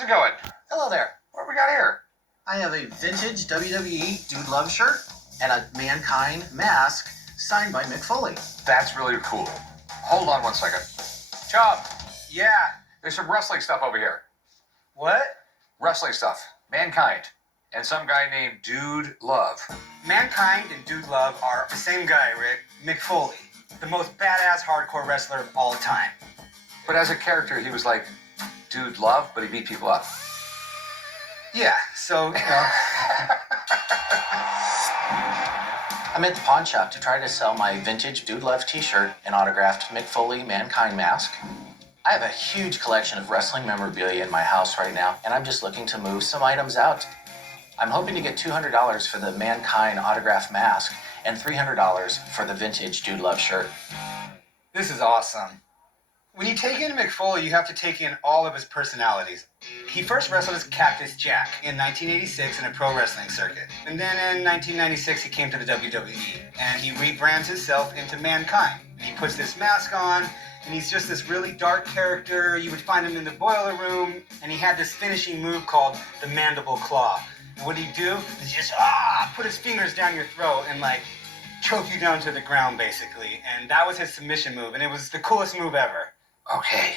How's it going? Hello there. What do we got here? I have a vintage WWE Dude Love shirt and a Mankind mask signed by Mick Foley. That's really cool. Hold on one second. Chub, Yeah. there's some wrestling stuff over here. What? Wrestling stuff. Mankind. And some guy named Dude Love. Mankind and Dude Love are the same guy, Rick. Mick Foley. The most badass hardcore wrestler of all time. But as a character, he was like Dude Love, but he beat people up. Yeah, so, you know. I'm at the pawn shop to try to sell my vintage Dude Love t-shirt and autographed Mick Foley Mankind mask. I have a huge collection of wrestling memorabilia in my house right now, and I'm just looking to move some items out. I'm hoping to get $200 for the Mankind autograph mask and $300 for the vintage Dude Love shirt. This is awesome. When you take in Mick Foley, you have to take in all of his personalities. He first wrestled as Cactus Jack in 1986 in a pro wrestling circuit. And then in 1996, he came to the WWE, and he rebrands himself into Mankind. He puts this mask on, and he's just this really dark character. You would find him in the boiler room, and he had this finishing move called the Mandible Claw. And what he'd do is just, put his fingers down your throat and, like, choke you down to the ground, basically. And that was his submission move, and it was the coolest move ever. Okay.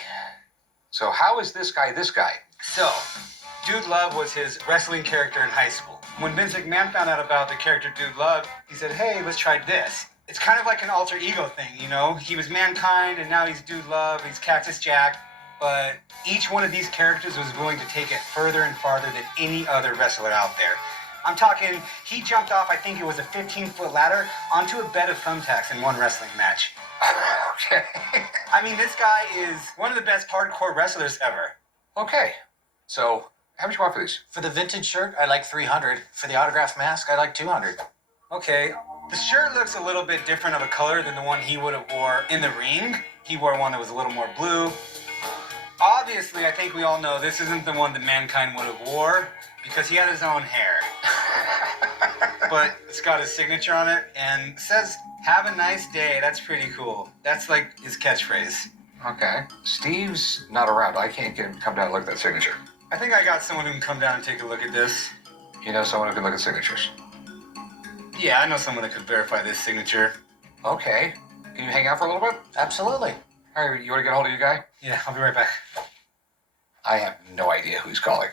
So how is this guy this guy? So, Dude Love was his wrestling character in high school. When Vince McMahon found out about the character Dude Love, he said, hey, let's try this. It's kind of like an alter ego thing, you know? He was Mankind, and now he's Dude Love, he's Cactus Jack. But each one of these characters was willing to take it further and farther than any other wrestler out there. I'm talking, he jumped off, I think it was a 15-foot ladder, onto a bed of thumbtacks in one wrestling match. Okay. I mean, this guy is one of the best hardcore wrestlers ever. Okay. So how much you want for these? For the vintage shirt, I'd like $300. For the autograph mask, I'd like $200. Okay, the shirt looks a little bit different of a color than the one he would have wore in the ring. He wore one that was a little more blue. Obviously, I think we all know this isn't the one that Mankind would have wore because he had his own hair. But it's got his signature on it and it says, have a nice day. That's pretty cool. That's like his catchphrase. Okay. Steve's not around. I can't get him to come down and look at that signature. I think I got someone who can come down and take a look at this. You know someone who can look at signatures? Yeah, I know someone that could verify this signature. Okay. Can you hang out for a little bit? Absolutely. All right, you want to get hold of your guy? Yeah, I'll be right back. I have no idea who's calling.